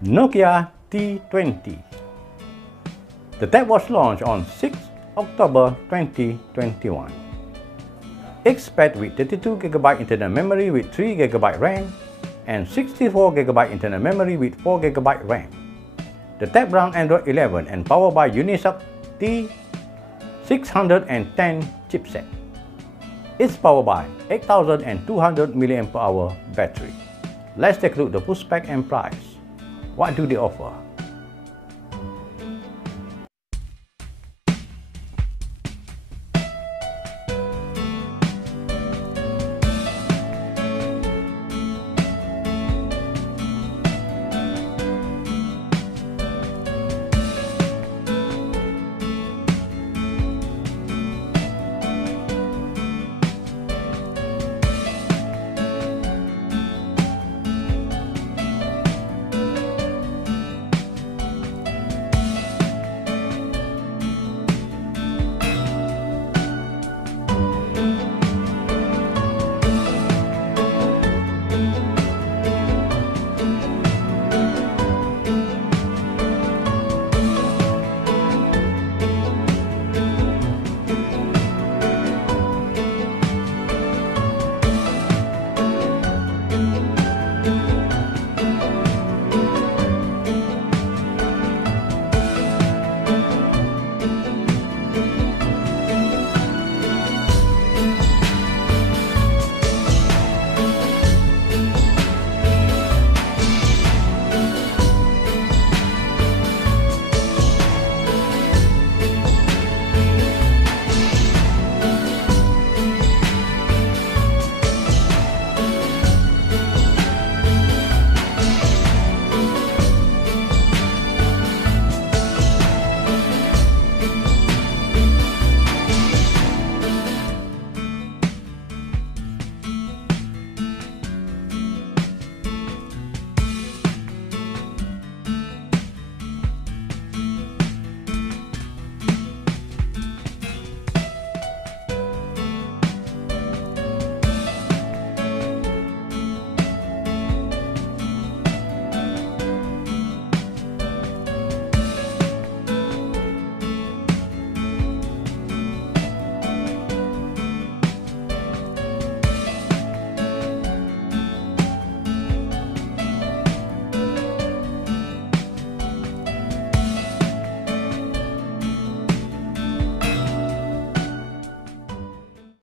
Nokia T20. The tab was launched on 6 October 2021. Expect with 32GB internal memory with 3GB RAM and 64GB internal memory with 4GB RAM. The tab runs Android 11 and powered by Unisoc T610 chipset. It's powered by 8200 mAh battery. Let's take a look at the full spec and price. What do they offer?